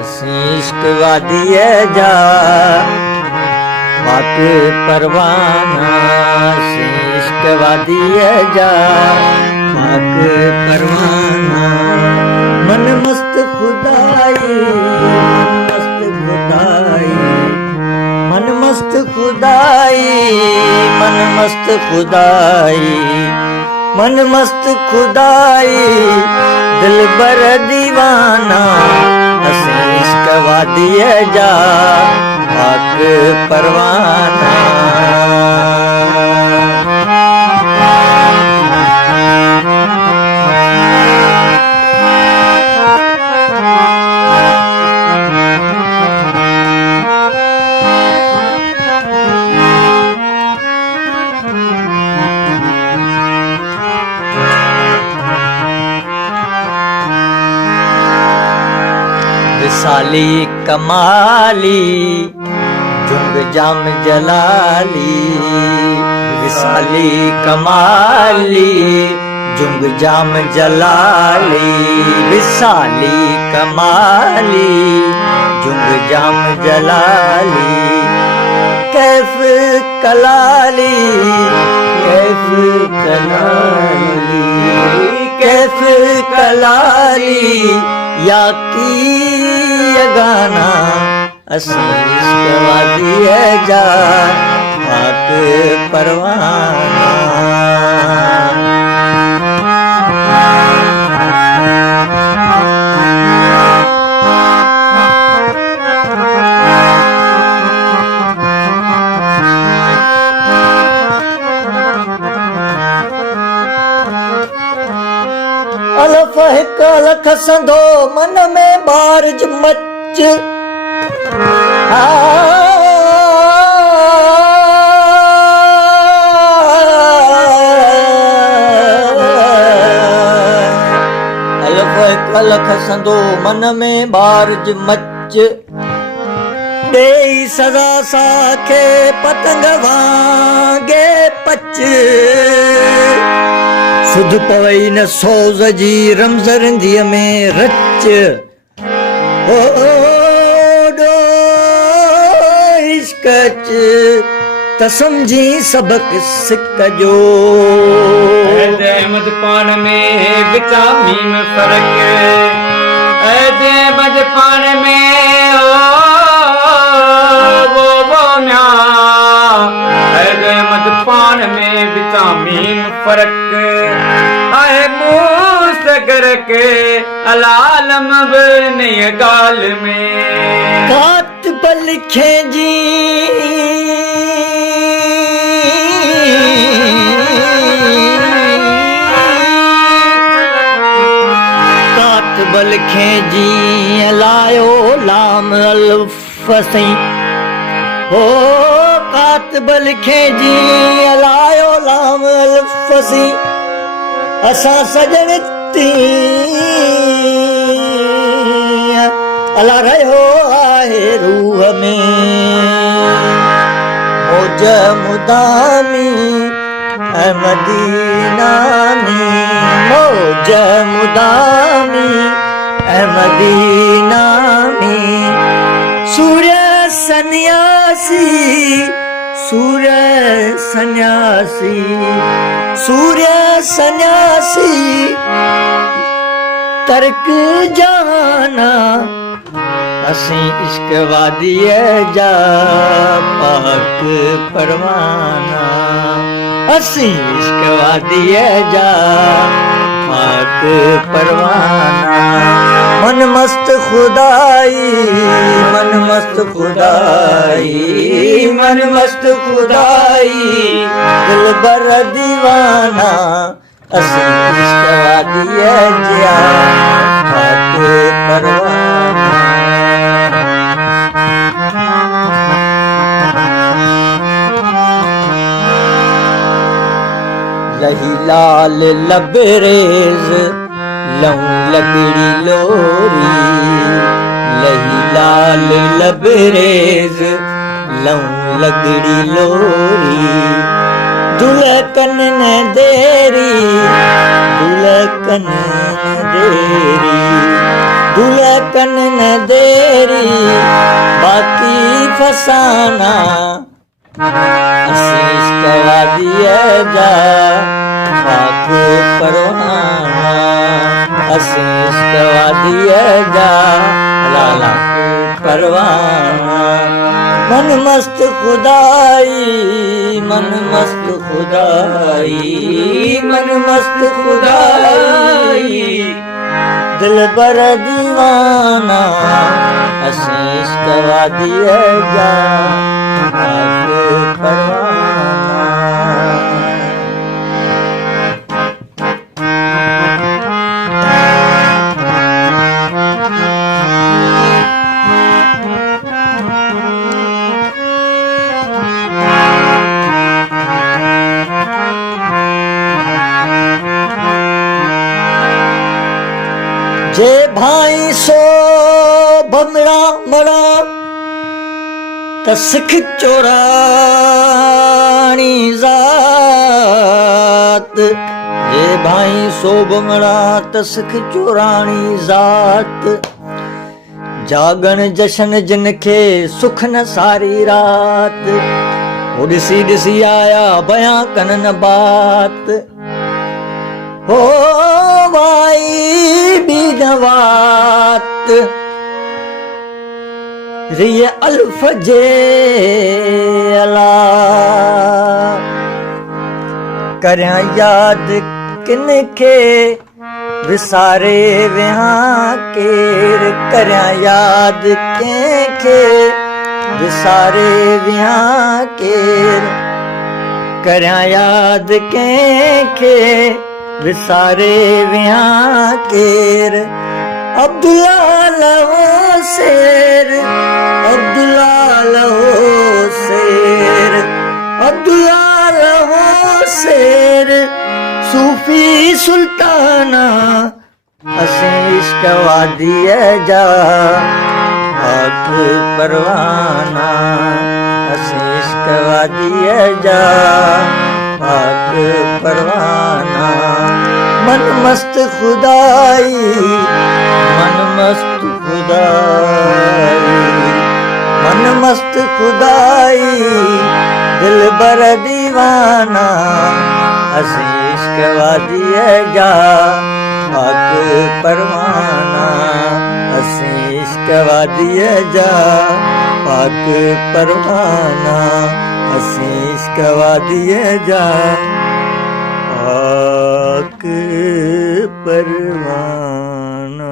असीं इश्क वादिए जा पाक परवाना, असीं इश्क वादिए जा पाक परवाना। मन मस्त खुदाई, मस्त खुदाई, मन मस्त खुदाई, मन मस्त खुदाई, मन मस्त खुदाई, दिल बर दीवाना। असीं इश्क वादिए जा पाक परवाना। विसाली कमाली जुंग जाम जलाली, विसाली कमाली जुंग जाम जलाली, विसाली कमाली जुंग जाम जलाली। कैफ कलाली, कैफ कलाली, कैफ कलाली, या की गाना। असीं इश्क वादिए जा पाक परवाना। अलफ हिक अलख संदो मन में बारज मच, अलफ हिक अलख संदो मन में बारज मच, देई सदा साखे पतंग वांगे पच। सुध पवई न सोज़ जी रमज़ रंधीअ में रच, ओ डो इश्क त सम्झी सबक सिक जो। अहमद पान में विटामिन फर्क, अहमद पान में वो न्या, अहमद पान में विटामिन फर्क है मुस्तगर के अलालम बने गाल में। कात पल खेजी कात बल खेजी लायो लाम अल्फसी, ओ कात बल खेजी लायो लाम अल्फसी। असां सजण ती अला रहियो आहे रूह में, मौज मुदामी अहमदीना में, मौज मुदामी अहमदीना में। सूर्य सन्यासी, सूर्य सन्यासी, सूर्य सन्यासी तर्क जाना। असीं इश्क वादिए जा पाक परवाना, असीं इश्क वादिए जा पाक परवाना। मन मस्त खुदाई, मन मस्त खुदाई, मन मस्त खुदाई, दिल बर दीवाना। असीं इश्क वादिए जा पाक परवाना। लही लाल लबरेज लहू लगड़ी लोरी, लही लाल लबरेज लहू लगड़ी लोरी। दुल्हन न देरी, दुल्हन न देरी, भूले कन न देरी बाकी फसाना असीस कवा दिए जा पाक परवाना असीस कवा दिए जा लाला परवाना मन मस्त खुदाई मन मस्त खुदाई मन मस्त खुदाई दिल बर दीवाना असीस कवा दिए जा पाक परवाना जे भाई सो भमड़ा मड़ा त सिख चोरानी जात जे भाई सो भमड़ा त सिख चोरानी जात जागण जशन जिन खे सुख न सारी रात हो ॾिसी ॾिसी आया बयां कन न बात हो वाई बीनवात रिय अल्फ जे अला करया याद किन खे विसारे विहां केर करया याद कंहिंखे विसारे विहां केर करया याद कंहिंखे विसारे विहां केर अब्दुल्ला लहो शेर अब्दुल्ला लहो शेर अब्दुल्ला लहो शेर सूफी सुल्ताना असीस कवा दिए जा पाक परवाना असीस कवा दिए जा पाक परवाना मन मस्त खुदाई मन मस्त खुदाई मन मस्त खुदाई दिल बर दीवाना असीस कवा दिए जा पाक परवाना असीस कवा दिए जा पाक परवाना असीस कवा दिए जा पाक परवाना।